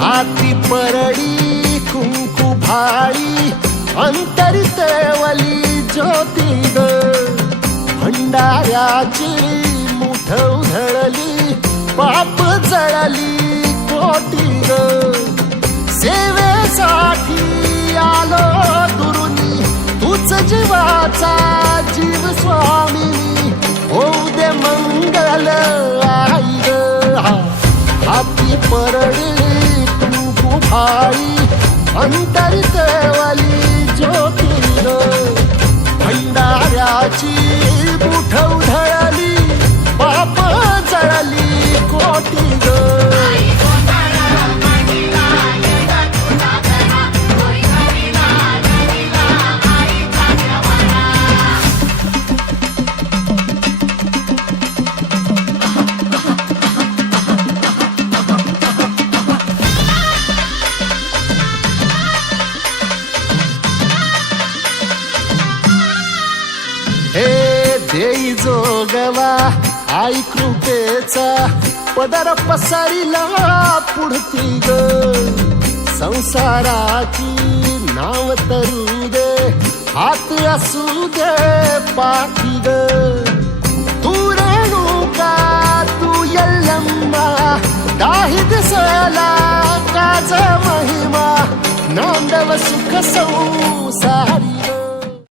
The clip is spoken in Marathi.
हाती परडी कुंकू भाळी अंतरितेवली ज्योती ग भंडाऱ्याची मुठ उधळली पाप जळली कोटी ग सेवेसाठी आलो दुरुनी तूच जीवाचा जीव स्वामी होऊ दे मंगल आई ग हाती परडी कुंकू भाळी अंतरितेवली ज्योती ग भंडाऱ्याची मुठ उधळली पाप जळली कोटी ग देई जोगवा आई कृपेचा पदर पसरिला पुढती ग संसाराची नाव तरू दे हात असू दे पाठी ग तू रेणुका तू यल्लम्मा दाही दिसला काज महिमा नांदव सुख संसारी